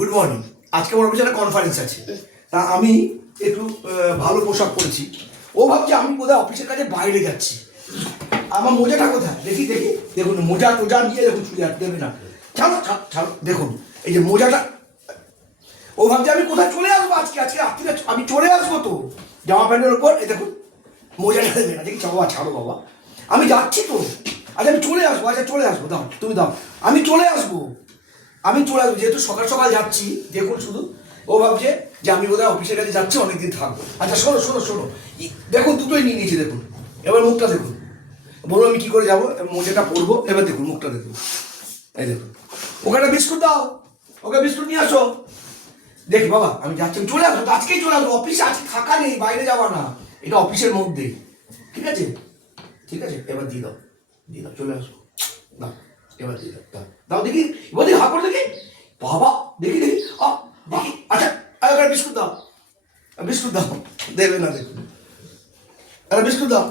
Good morning. আজকে আমার অফিসে একটা কনফারেন্স আছে, তা আমি একটু ভালো পোশাক পরেছি। ও ভাবছে আমি কোথায় অফিসের কাজে বাইরে যাচ্ছি। আমার মোজাটা কোথায় দেখি দেখি, দেখুন মোজা টোজা নিয়ে দেখুন চুড়ি আর দেবে না। ছাড়ো ছাড়ো ছাড়ো, দেখুন এই যে মোজাটা। ও ভাবছে আমি কোথায় চলে আসবো আজকে, আজকে রাত্রিরে আমি চলে আসবো তো জামা প্যান্টের ওপর। এই দেখুন মোজাটা দেবে না, দেখি বাবা ছাড়ো বাবা, আমি যাচ্ছি তো। আচ্ছা আমি চলে আসবো, আচ্ছা চলে আসবো, দাও তুমি দাও, আমি চলে আসবো, আমি চলে আসবো, যেহেতু সকাল সকাল যাচ্ছি। দেখুন শুধু ও ভাবছে যে আমি বোধহয় অফিসের কাছে যাচ্ছি, অনেকদিন থাকবো। আচ্ছা শোনো শোনো শোনো, দেখুন দুটোই নিয়ে নিয়েছি, দেখুন এবার মুখটা দেখুন। বলুন আমি কী করে যাবো, মোজাটা পরবো, এবার দেখুন মুখটা দেখুন। এই দেখুন, ওকে একটা বিস্কুট দাও, ওকে বিস্কুট নিয়ে আসো। দেখি বাবা আমি যাচ্ছি, আমি চলে আসবো, আজকেই চলে আসবো, অফিসে আজকে থাকা নেই, বাইরে যাওয়া না, এটা অফিসের মধ্যে। ঠিক আছে ঠিক আছে, এবার দিয়ে দাও, দিয়ে দাও, চলে আসো, দাও এবার দিয়ে দাও, দাও দাও দেখি, এবার দেখি হাঁপ করে দেখি, বাবা দেখি দেখি দেখি। আচ্ছা বিস্কুট দাও, বিস্কুট দাও, দেবে না দেখুন, বিস্কুট দাও।